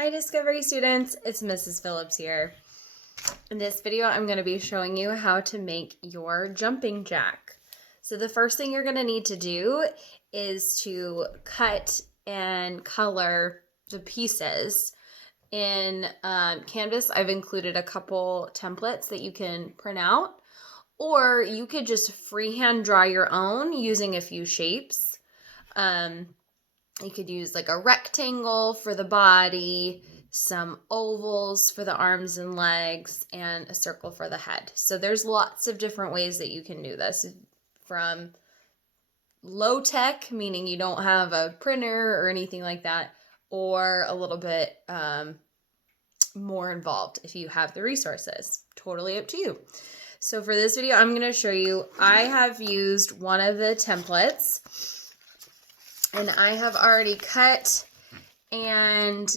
Hi Discovery students, it's Mrs. Phillips here. In this video, I'm going to be showing you how to make your jumping jack. So the first thing you're going to need to do is to cut and color the pieces. In Canvas, I've included a couple templates that you can print out, or you could just freehand draw your own using a few shapes. You could use like a rectangle for the body, some ovals for the arms and legs, and a circle for the head. So there's lots of different ways that you can do this, from low tech, meaning you don't have a printer or anything like that, or a little bit more involved if you have the resources. Totally up to you. So for this video, I'm going to show you, I have used one of the templates, and I have already cut, and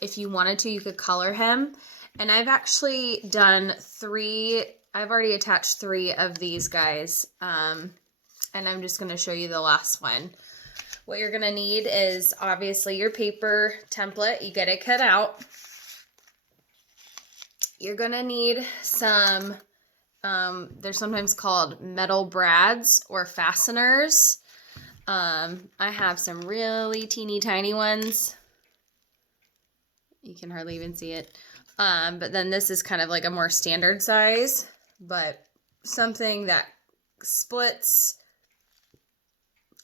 if you wanted to, you could color him. And I've actually done I've already attached 3 of these guys, and I'm just going to show you the last one. What you're going to need is obviously your paper template. You get it cut out. You're going to need some, they're sometimes called metal brads or fasteners. I have some really teeny tiny ones. You can hardly even see it. But then this is kind of like a more standard size, but something that splits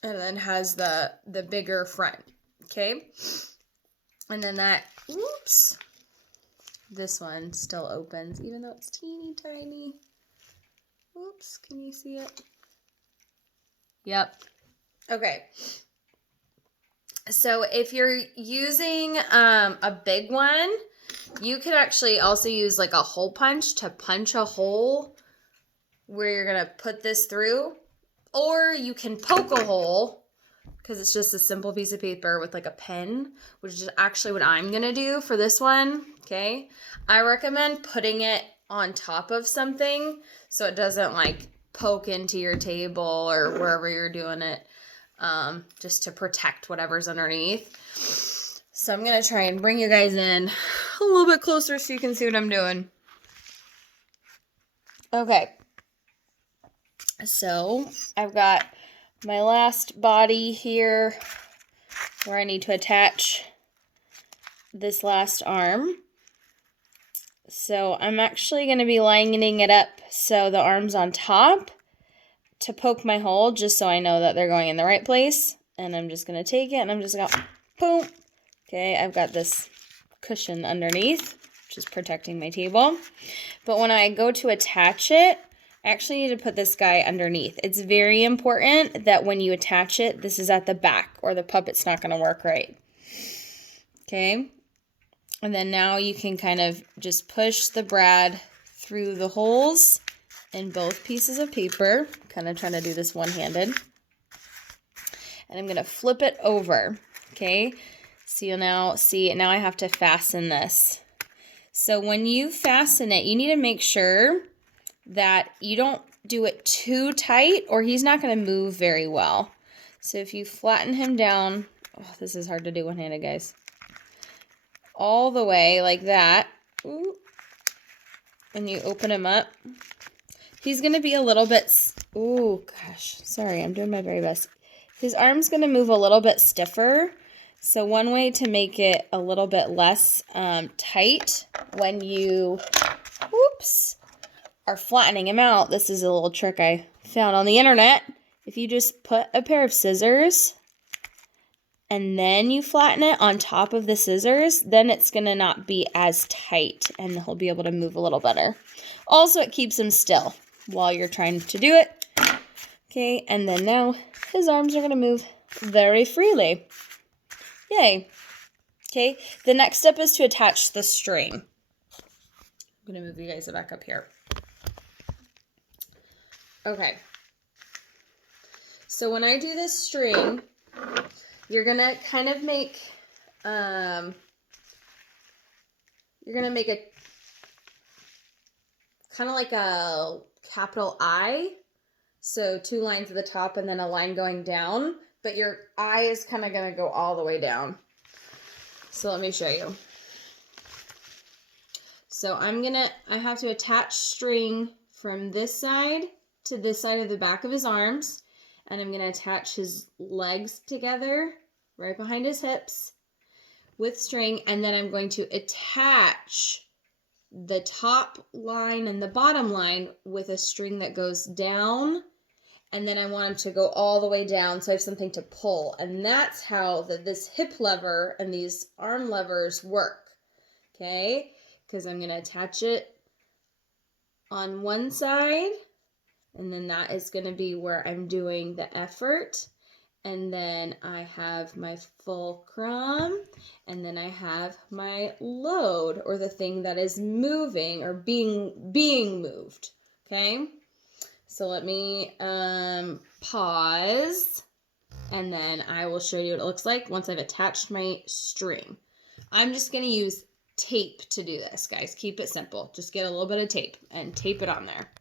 and then has the bigger front. Okay. And then this one still opens, even though it's teeny tiny. Oops, can you see it? Yep. Okay, so if you're using a big one, you could actually also use like a hole punch to punch a hole where you're going to put this through, or you can poke a hole because it's just a simple piece of paper with like a pen, which is actually what I'm going to do for this one. Okay, I recommend putting it on top of something so it doesn't like poke into your table or wherever you're doing it. Just to protect whatever's underneath. So I'm going to try and bring you guys in a little bit closer so you can see what I'm doing. Okay. So I've got my last body here where I need to attach this last arm. So I'm actually going to be lining it up so the arm's on top to poke my hole, just so I know that they're going in the right place. And I'm just going to take it and I'm just going to boom. Okay, I've got this cushion underneath, which is protecting my table. But when I go to attach it, I actually need to put this guy underneath. It's very important that when you attach it, this is at the back or the puppet's not going to work right. Okay, and then now you can kind of just push the brad through the holes in both pieces of paper. Kind of trying to do this one-handed. And I'm going to flip it over. Okay, so you'll now see, now I have to fasten this. So when you fasten it, you need to make sure that you don't do it too tight or he's not going to move very well. So if you flatten him down, oh, this is hard to do one-handed, guys. All the way like that. Ooh, and you open him up. He's going to be a little bit, oh gosh, sorry, I'm doing my very best. His arm's going to move a little bit stiffer. So one way to make it a little bit less tight when you, are flattening him out, this is a little trick I found on the internet. If you just put a pair of scissors and then you flatten it on top of the scissors, then it's going to not be as tight and he'll be able to move a little better. Also, it keeps him still while you're trying to do it. Okay, and then now his arms are going to move very freely. Yay. Okay, the next step is to attach the string. I'm going to move you guys back up here. Okay. So when I do this string, you're going to kind of make, a kind of like a capital I. So 2 lines at the top and then a line going down, but your eye is kind of going to go all the way down. So let me show you. So I have to attach string from this side to this side of the back of his arms. And I'm gonna attach his legs together right behind his hips with string. And then I'm going to attach the top line and the bottom line with a string that goes down. And then I want him to go all the way down so I have something to pull. And that's how this hip lever and these arm levers work. Okay? Because I'm going to attach it on one side. And then that is going to be where I'm doing the effort. And then I have my fulcrum. And then I have my load, or the thing that is moving or being moved. Okay? So let me pause, and then I will show you what it looks like once I've attached my string. I'm just going to use tape to do this, guys. Keep it simple. Just get a little bit of tape and tape it on there.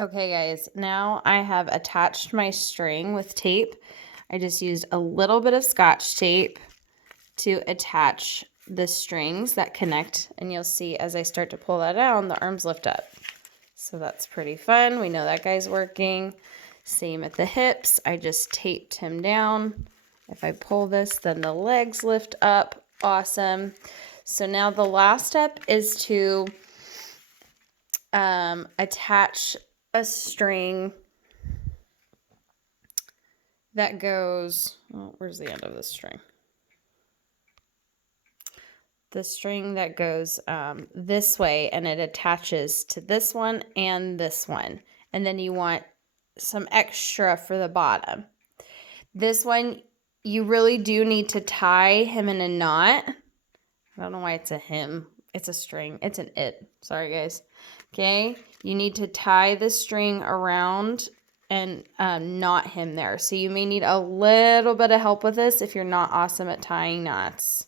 Okay, guys, now I have attached my string with tape. I just used a little bit of Scotch tape to attach the strings that connect, and you'll see as I start to pull that down, the arms lift up. So that's pretty fun. We know that guy's working. Same at the hips. I just taped him down. If I pull this, then the legs lift up. Awesome. So now the last step is to attach a string that goes, oh, where's the end of the string? The string that goes this way, and it attaches to this one and this one. And then you want some extra for the bottom. This one, you really do need to tie him in a knot. I don't know why it's a him. It's a string. It's an it. Sorry, guys. Okay? You need to tie the string around and knot him there. So you may need a little bit of help with this if you're not awesome at tying knots.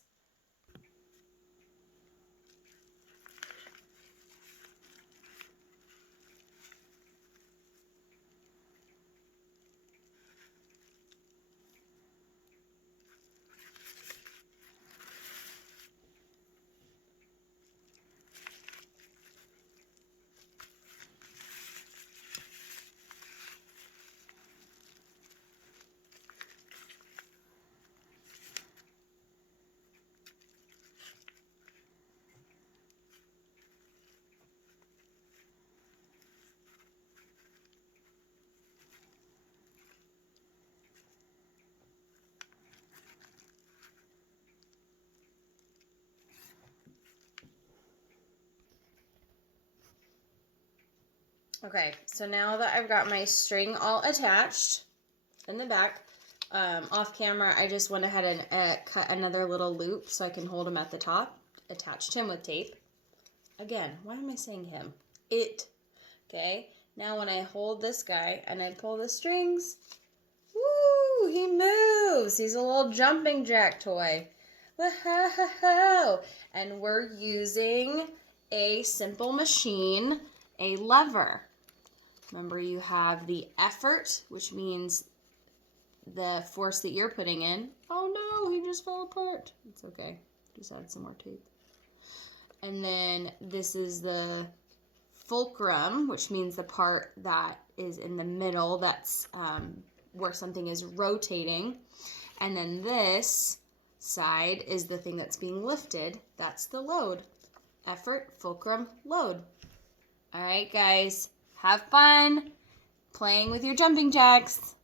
Okay, so now that I've got my string all attached in the back, off camera, I just went ahead and cut another little loop so I can hold him at the top. Attached him with tape. Again, why am I saying him? It. Okay, now when I hold this guy and I pull the strings, woo, he moves. He's a little jumping jack toy. Whoa. And we're using a simple machine, a lever. Remember, you have the effort, which means the force that you're putting in. Oh no, he just fell apart. It's okay. Just add some more tape. And then this is the fulcrum, which means the part that is in the middle. That's where something is rotating. And then this side is the thing that's being lifted. That's the load. Effort, fulcrum, load. All right, guys. Have fun playing with your jumping jacks.